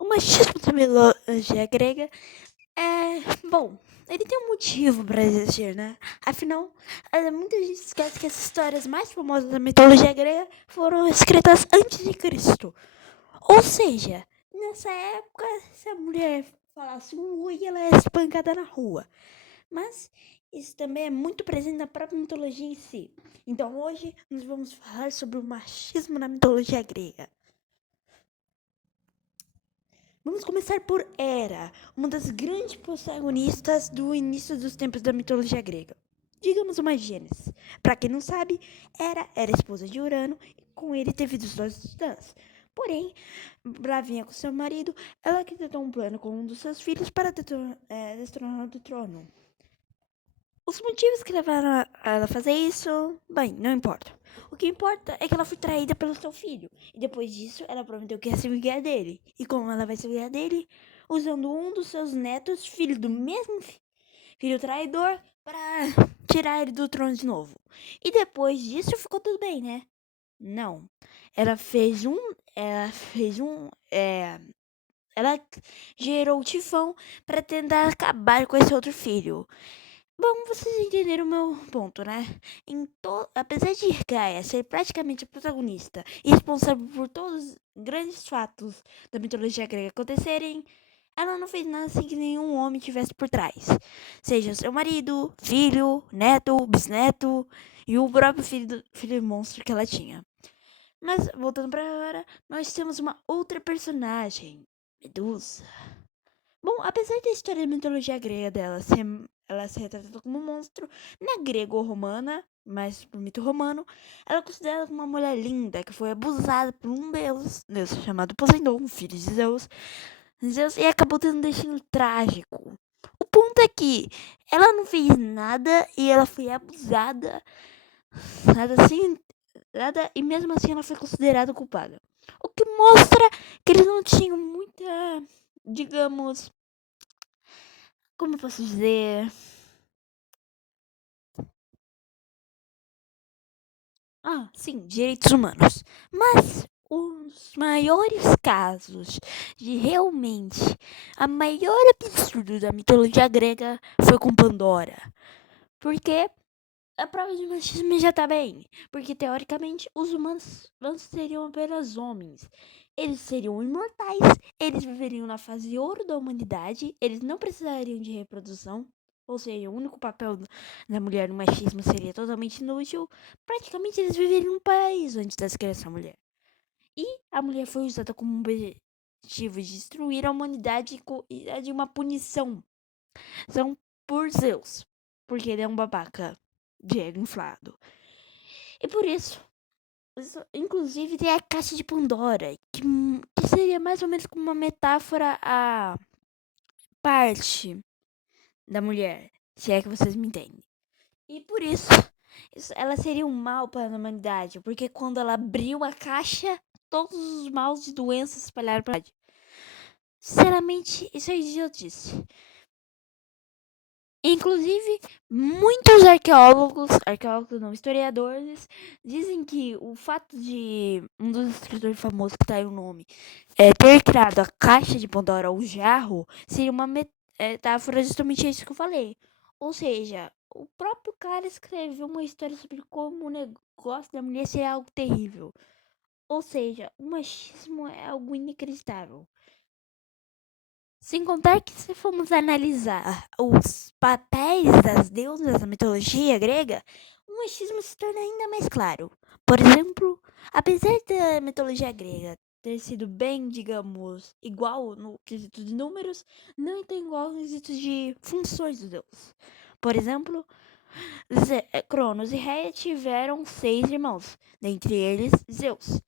O machismo da mitologia grega é, bom, ele tem um motivo para existir, né? Afinal, muita gente esquece que as histórias mais famosas da mitologia grega foram escritas antes de Cristo. Ou seja, nessa época, se a mulher falasse um oi, ela é espancada na rua. Mas isso também é muito presente na própria mitologia em si. Então hoje nós vamos falar sobre o machismo na mitologia grega. Vamos começar por Hera, uma das grandes protagonistas do início dos tempos da mitologia grega. Digamos uma Gênesis. Para quem não sabe, Hera era esposa de Urano e com ele teve dos dois titãs. Porém, bravinha com seu marido, ela arquitetou um plano com um dos seus filhos para destronar do trono. Os motivos que levaram a ela a fazer isso, bem, não importa. O que importa é que ela foi traída pelo seu filho. E depois disso, ela prometeu que ia se vingar dele. E como ela vai se vingar dele? Usando um dos seus netos, filho do mesmo filho traidor, para tirar ele do trono de novo. E depois disso ficou tudo bem, né? Não. Ela fez um. Ela fez um. Ela gerou o tifão para tentar acabar com esse outro filho. Bom, vocês entenderam o meu ponto, né? Apesar de Gaia ser praticamente a protagonista e responsável por todos os grandes fatos da mitologia grega acontecerem, ela não fez nada sem que nenhum homem tivesse por trás. Seja seu marido, filho, neto, bisneto e o próprio filho monstro que ela tinha. Mas, voltando pra agora, nós temos uma outra personagem, Medusa. Bom, apesar da história da mitologia grega ela ser retratada como um monstro, na grego-romana, mas pro mito romano, ela é considerada como uma mulher linda que foi abusada por um deus chamado Poseidon, filho de Zeus, e acabou tendo um destino trágico. O ponto é que ela não fez nada e ela foi abusada, nada assim, nada, e mesmo assim ela foi considerada culpada. O que mostra que eles não tinham muita, digamos, como eu posso dizer? Sim, direitos humanos. Mas os maiores casos de realmente a maior absurdo da mitologia grega foi com Pandora. Porque a prova de machismo já tá bem. Porque teoricamente os humanos seriam apenas homens. Eles seriam imortais, eles viveriam na fase ouro da humanidade, eles não precisariam de reprodução. Ou seja, o único papel da mulher no machismo seria totalmente inútil. Praticamente eles viveriam num paraíso antes das criação da mulher. E a mulher foi usada como um objetivo de destruir a humanidade e de uma punição. São por Zeus. Porque ele é um babaca de ego inflado. E por isso, inclusive, tem a caixa de Pandora, que seria mais ou menos como uma metáfora à parte da mulher, se é que vocês me entendem. E por isso ela seria um mal para a humanidade, porque quando ela abriu a caixa, todos os maus de doenças se espalharam para a humanidade. Sinceramente, isso é idiotice. Inclusive, muitos arqueólogos não, historiadores, dizem que o fato de um dos escritores famosos que tá aí o nome ter criado a caixa de Pandora, o jarro, seria uma metáfora justamente isso que eu falei. Ou seja, o próprio cara escreveu uma história sobre como o negócio da mulher seria algo terrível. Ou seja, o machismo é algo inacreditável. Sem contar que se formos analisar os papéis das deusas da mitologia grega, o machismo se torna ainda mais claro. Por exemplo, apesar da mitologia grega ter sido bem, digamos, igual no quesito de números, não é tão igual no quesito de funções dos deuses. Por exemplo, Cronos e Rhea tiveram 6 irmãos, dentre eles Zeus,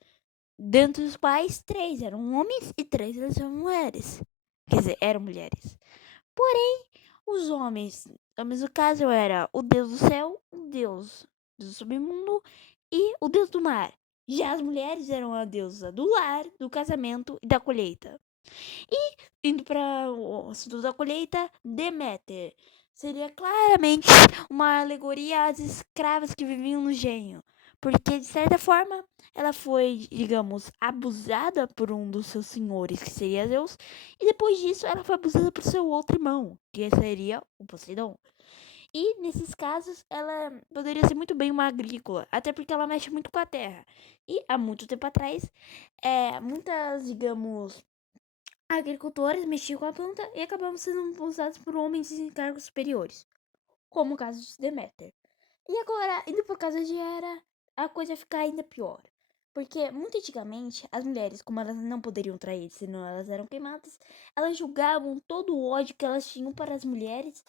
dentre os quais 3 eram homens e 3 eram mulheres. Quer dizer, eram mulheres. Porém, os homens, no caso, era o deus do céu, o deus do submundo e o deus do mar. Já as mulheres eram a deusa do lar, do casamento e da colheita. E, indo para o assunto da colheita, Deméter seria claramente uma alegoria às escravas que viviam no gênio. Porque, de certa forma, ela foi, digamos, abusada por um dos seus senhores, que seria Zeus. E depois disso, ela foi abusada por seu outro irmão, que seria o Poseidon. E, nesses casos, ela poderia ser muito bem uma agrícola, até porque ela mexe muito com a terra. E, há muito tempo atrás, muitas, digamos, agricultores mexiam com a planta e acabavam sendo usados por homens em cargos superiores, como o caso de Deméter. E agora, indo por causa de Hera, a coisa fica ainda pior. Porque, muito antigamente, as mulheres, como elas não poderiam trair, senão elas eram queimadas, elas julgavam todo o ódio que elas tinham para as mulheres,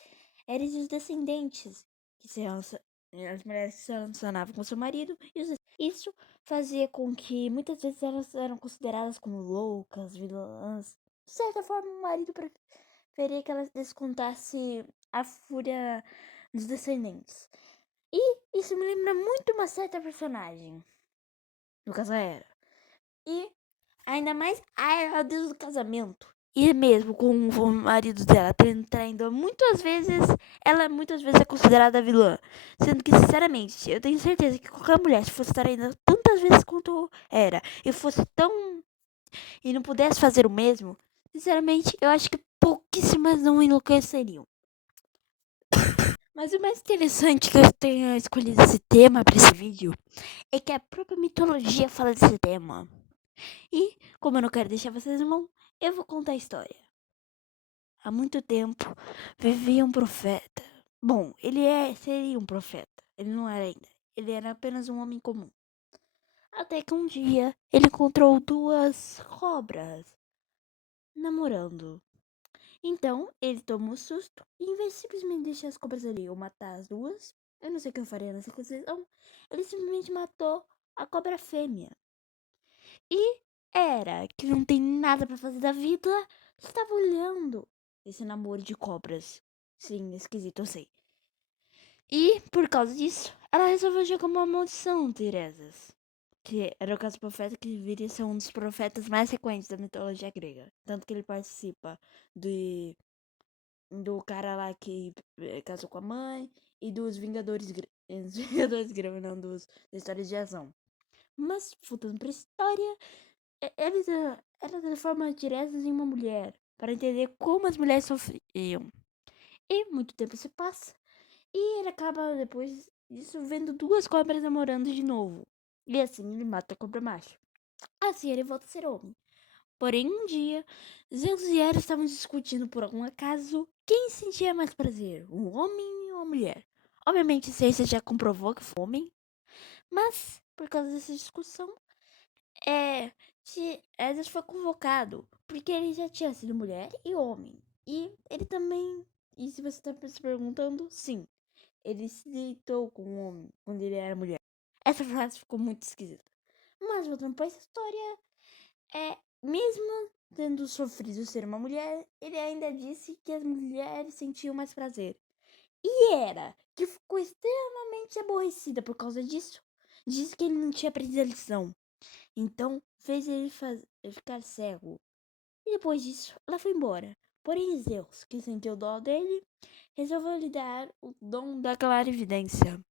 eram os descendentes, que se as mulheres que se relacionavam com seu marido, isso fazia com que muitas vezes elas eram consideradas como loucas, vilãs. De certa forma, o marido preferia que elas descontasse a fúria dos descendentes. E isso me lembra muito uma certa personagem. No caso, a Hera. E ainda mais a Hera, a deusa do casamento. E mesmo com o marido dela traindo muitas vezes, ela muitas vezes é considerada vilã. Sendo que, sinceramente, eu tenho certeza que qualquer mulher, se fosse traída tantas vezes quanto Hera, e fosse tão... e não pudesse fazer o mesmo, sinceramente, eu acho que pouquíssimas não enlouqueceriam. Mas o mais interessante que eu tenho escolhido esse tema para esse vídeo é que a própria mitologia fala desse tema. E, como eu não quero deixar vocês na mão, eu vou contar a história. Há muito tempo vivia um profeta. Bom, seria um profeta. Ele não era ainda. Ele era apenas um homem comum. Até que um dia ele encontrou duas cobras namorando. Então ele tomou susto e, em vez de simplesmente deixar as cobras ali ou matar as duas, eu não sei o que eu faria nessa situação, ele simplesmente matou a cobra fêmea. E Hera, que não tem nada pra fazer da vida, estava olhando esse namoro de cobras. Sim, esquisito, eu sei. E, por causa disso, ela resolveu jogar uma maldição, Teresas. Que era o caso do profeta que viria a ser um dos profetas mais frequentes da mitologia grega. Tanto que ele participa do cara lá que casou com a mãe e dos Vingadores Os Vingadores Grêmio, não, da história de ação. Mas, voltando pra história, ela transforma Tiresias em uma mulher, para entender como as mulheres sofriam. E muito tempo se passa, e ele acaba, depois disso, vendo duas cobras namorando de novo. E assim ele mata a cobra macho. Assim ele volta a ser homem. Porém, um dia, Zeus e Hera estavam discutindo por algum acaso quem sentia mais prazer, um homem ou uma mulher. Obviamente, a ciência já comprovou que foi um homem, mas, por causa dessa discussão, Zeus foi convocado, porque ele já tinha sido mulher e homem. E ele também, e se você está se perguntando, sim, ele se deitou com um homem quando ele era mulher. Essa frase ficou muito esquisita. Mas voltando para essa história, mesmo tendo sofrido ser uma mulher, ele ainda disse que as mulheres sentiam mais prazer. E Hera, que ficou extremamente aborrecida por causa disso, disse que ele não tinha aprendido a lição. Então, fez ele ficar cego. E depois disso, ela foi embora. Porém, Zeus, que sentiu dó dele, resolveu lhe dar o dom da clarividência.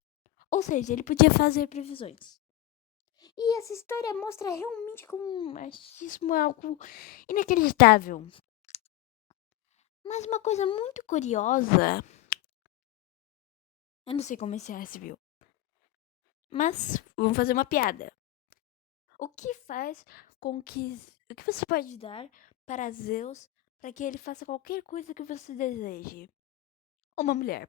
Ou seja, ele podia fazer previsões. E essa história mostra realmente como o machismo é algo inacreditável. Mas uma coisa muito curiosa. Eu não sei como esse se viu. Mas vamos fazer uma piada. O que faz com que. O que você pode dar para Zeus para que ele faça qualquer coisa que você deseje? Uma mulher.